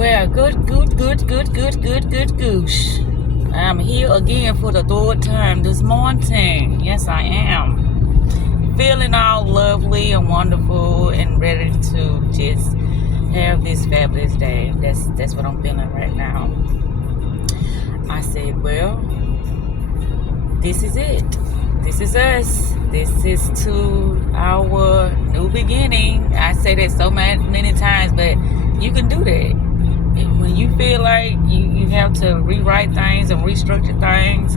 Well, good goose. I'm here again for the third time this morning. Yes, I am. Feeling all lovely and wonderful and ready to just have this fabulous day. That's what I'm feeling right now. I said, well, this is it. This is us. This is to our new beginning. I say that so many times, but you can do that. When you feel like you have to rewrite things and restructure things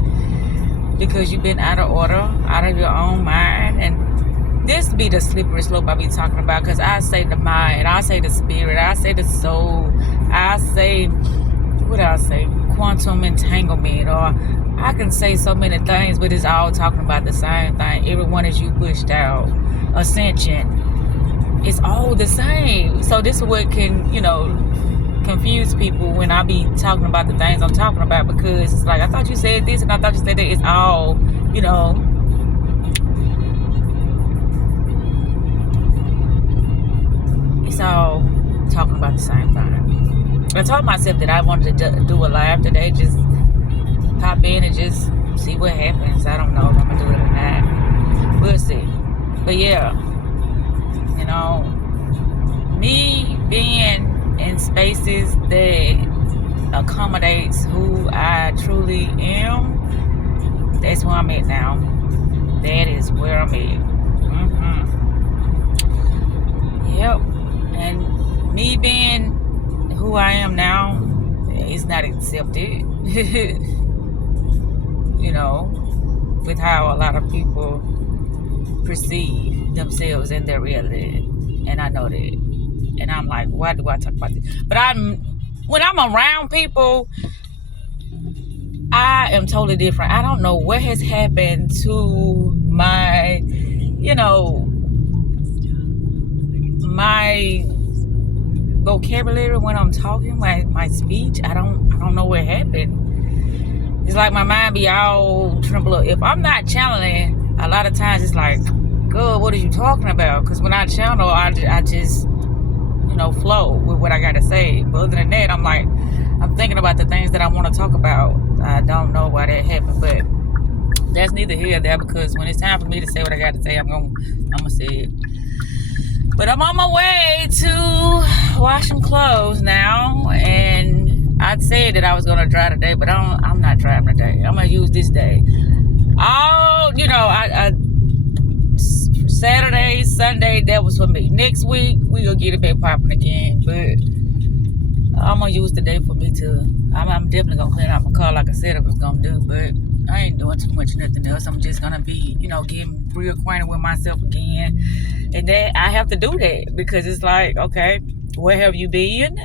because you've been out of order, out of your own mind, and this be the slippery slope I be talking about, because I say the mind, I say the spirit, I say the soul, I say, what I say, quantum entanglement, or I can say so many things, but it's all talking about the same thing. Everyone is you pushed out, ascension, it's all the same. So this is what can, confuse people when I be talking about the things I'm talking about, because it's like, I thought you said this and I thought you said that. It's all, it's all talking about the same thing. I told myself that I wanted to do a live today, just pop in and just see what happens. I don't know if I'm gonna do it or not. We'll see. But yeah, me being in spaces that accommodates who I truly am, that's where I'm at now. That is where I'm at. Yep. And me being who I am now is not accepted. With how a lot of people perceive themselves and their reality. And I know that. And I'm like, why do I talk about this? But when I'm around people, I am totally different. I don't know what has happened to my, my vocabulary when I'm talking, my speech. I don't know what happened. It's like my mind be all tremble up. If I'm not channeling, a lot of times it's like, God, what are you talking about? Because when I channel, I just flow with what I got to say. But other than that, I'm thinking about the things that I want to talk about. I don't know why that happened, but that's neither here nor there, because when it's time for me to say what I got to say, I'm gonna say it. But I'm on my way to wash some clothes now, and I said that I was gonna dry today, but I'm not drying today. I'm gonna use this day. Saturday, Sunday, that was for me. Next week, we gonna get it back popping again. But I'm gonna use the day for me to. I'm definitely gonna clean out my car like I said I was gonna do. But I ain't doing too much nothing else. I'm just gonna be, getting reacquainted with myself again. And that I have to do that, because it's like, okay, where have you been?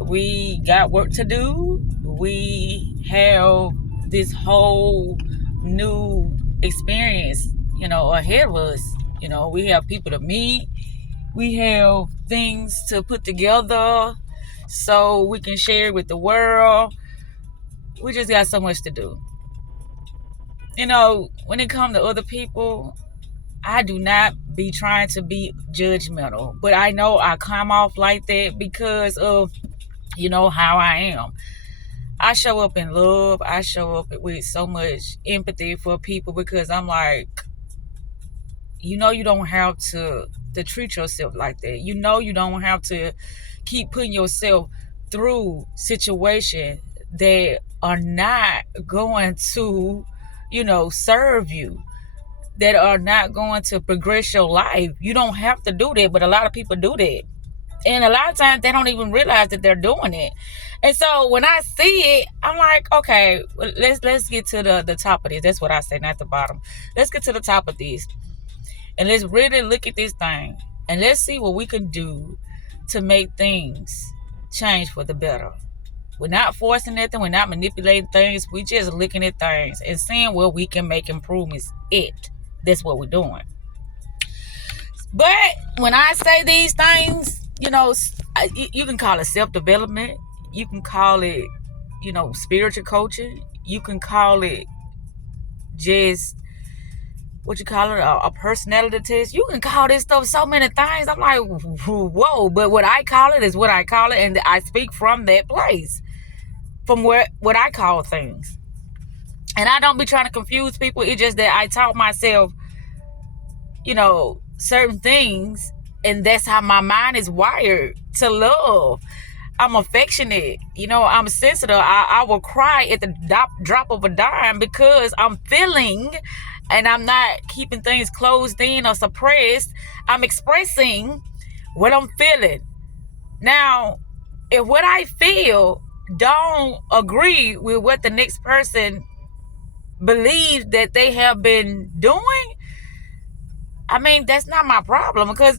We got work to do. We have this whole new experience, ahead of us. We have people to meet. We have things to put together so we can share with the world. We just got so much to do. When it comes to other people, I do not be trying to be judgmental, but I know I come off like that because of, how I am. I show up in love. I show up with so much empathy for people, because I'm like, you don't have to treat yourself like that. You don't have to keep putting yourself through situations that are not going to, serve you, that are not going to progress your life. You don't have to do that, but a lot of people do that. And a lot of times they don't even realize that they're doing it. And so when I see it, I'm like, okay, let's get to the top of this. That's what I say, not the bottom. Let's get to the top of this. And let's really look at this thing. And let's see what we can do to make things change for the better. We're not forcing nothing. We're not manipulating things. We're just looking at things and seeing where we can make improvements. That's what we're doing. But when I say these things, you can call it self-development. You can call it, spiritual coaching. You can call it just what you call it, a personality test. You can call this stuff so many things. I'm like, whoa, but what I call it is what I call it, and I speak from that place, from what I call things. And I don't be trying to confuse people. It's just that I taught myself, certain things, and that's how my mind is wired to love. I'm affectionate, I'm sensitive. I will cry at the drop of a dime because I'm feeling, and I'm not keeping things closed in or suppressed. I'm expressing what I'm feeling. Now, if what I feel don't agree with what the next person believes that they have been doing, I mean, that's not my problem, because,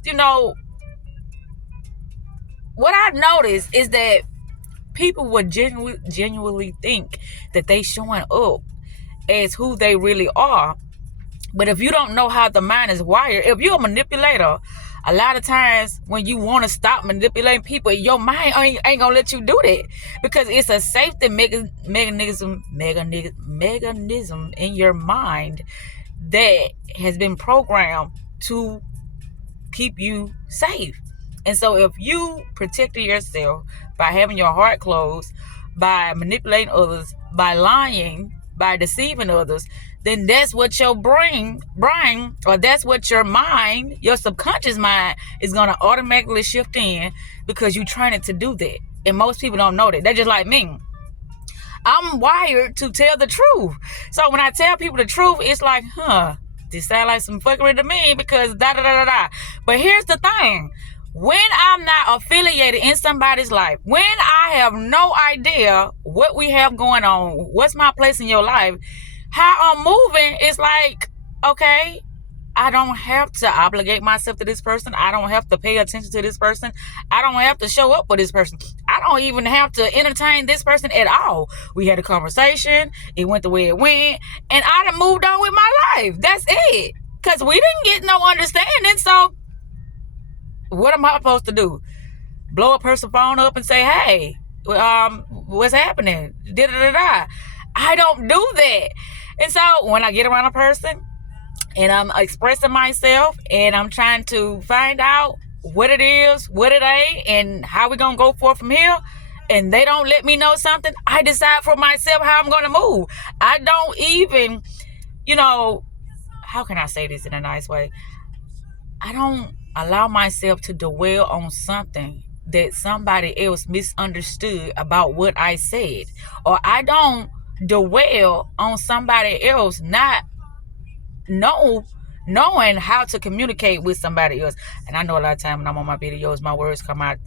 what I've noticed is that people would genuinely think that they showing up as who they really are. But if you don't know how the mind is wired, if you're a manipulator, a lot of times when you want to stop manipulating people, your mind ain't gonna let you do that, because it's a safety mechanism in your mind that has been programmed to keep you safe. And so if you protected yourself by having your heart closed, by manipulating others, by lying, by deceiving others, then that's what your brain, or that's what your mind, your subconscious mind, is going to automatically shift in, because you train it to do that. And most people don't know that. They're just like me. I'm wired to tell the truth. So when I tell people the truth, it's like, this sound like some fuckery to me, because da-da-da-da-da. But here's the thing. When I'm not affiliated in somebody's life, when I have no idea what we have going on, what's my place in your life, how I'm moving, it's like, okay, I don't have to obligate myself to this person. I don't have to pay attention to this person. I don't have to show up for this person. I don't even have to entertain this person at all. We had a conversation. It went the way it went. And I done moved on with my life. That's it. Because we didn't get no understanding. So what am I supposed to do? Blow a person's phone up and say, hey, what's happening? Da-da-da-da. I don't do that. And so when I get around a person and I'm expressing myself and I'm trying to find out what it is, what it ain't, and how we gonna go forth from here, and they don't let me know something, I decide for myself how I'm gonna move. I don't even, how can I say this in a nice way? I don't allow myself to dwell on something that somebody else misunderstood about what I said, or I don't dwell on somebody else not knowing how to communicate with somebody else. And I know a lot of times when I'm on my videos, my words come out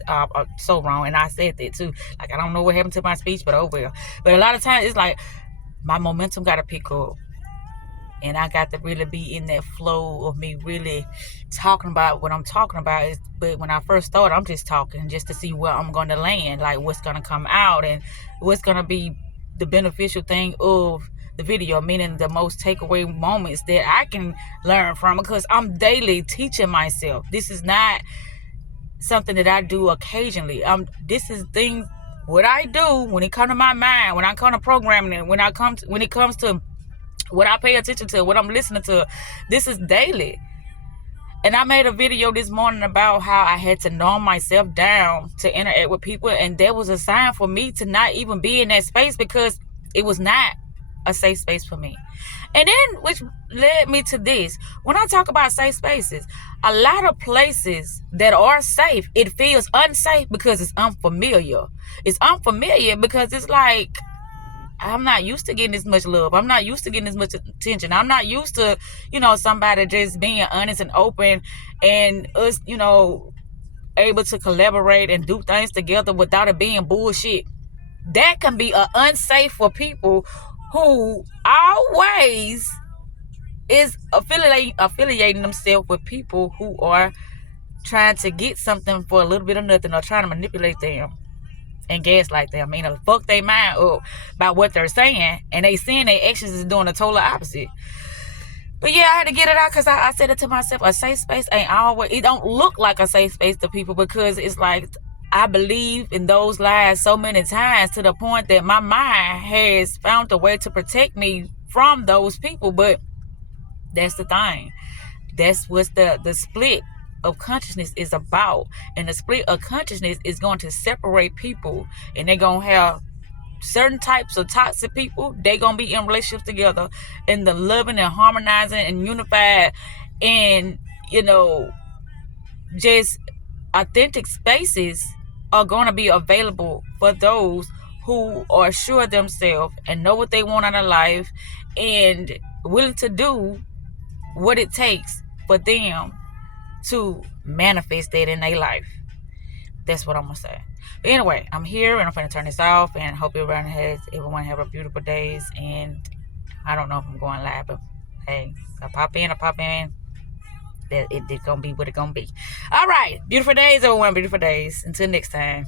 so wrong, and I said that too. Like, I don't know what happened to my speech, but oh well. But a lot of times it's like my momentum got to pick up, and I got to really be in that flow of me really talking about what I'm talking about. But when I first started, I'm just talking just to see where I'm going to land, like what's going to come out and what's going to be the beneficial thing of the video, meaning the most takeaway moments that I can learn from, because I'm daily teaching myself. This is not something that I do occasionally. This is things what I do when it comes to my mind, when I come to programming it, when it comes to what I pay attention to, what I'm listening to. This is daily. And I made a video this morning about how I had to numb myself down to interact with people. And that was a sign for me to not even be in that space, because it was not a safe space for me. And then, which led me to this. When I talk about safe spaces, a lot of places that are safe, it feels unsafe because it's unfamiliar. It's unfamiliar because it's like, I'm not used to getting this much love. I'm not used to getting this much attention. I'm not used to, somebody just being honest and open, and us, able to collaborate and do things together without it being bullshit. That can be unsafe for people who always is affiliating themselves with people who are trying to get something for a little bit of nothing, or trying to manipulate them and gaslight them. Fuck their mind up by what they're saying, and they seeing their actions is doing the total opposite. But yeah, I had to get it out, because I said it to myself. A safe space ain't always, it don't look like a safe space to people, because it's like I believe in those lies so many times to the point that my mind has found a way to protect me from those people. But That's the thing. That's what the split of consciousness is about. And the split of consciousness is going to separate people, and they're going to have certain types of toxic people. They're going to be in relationships together, and the loving and harmonizing and unified and, just authentic spaces are going to be available for those who are sure of themselves and know what they want out of life and willing to do what it takes for them to manifest that in their life. That's what I'm gonna say. But anyway, I'm here and I'm gonna turn this off, and hope everyone have a beautiful days. And I don't know if I'm going live, but hey, I pop in. That it's gonna be what it's gonna be. All right, beautiful days, everyone. Beautiful days. Until next time.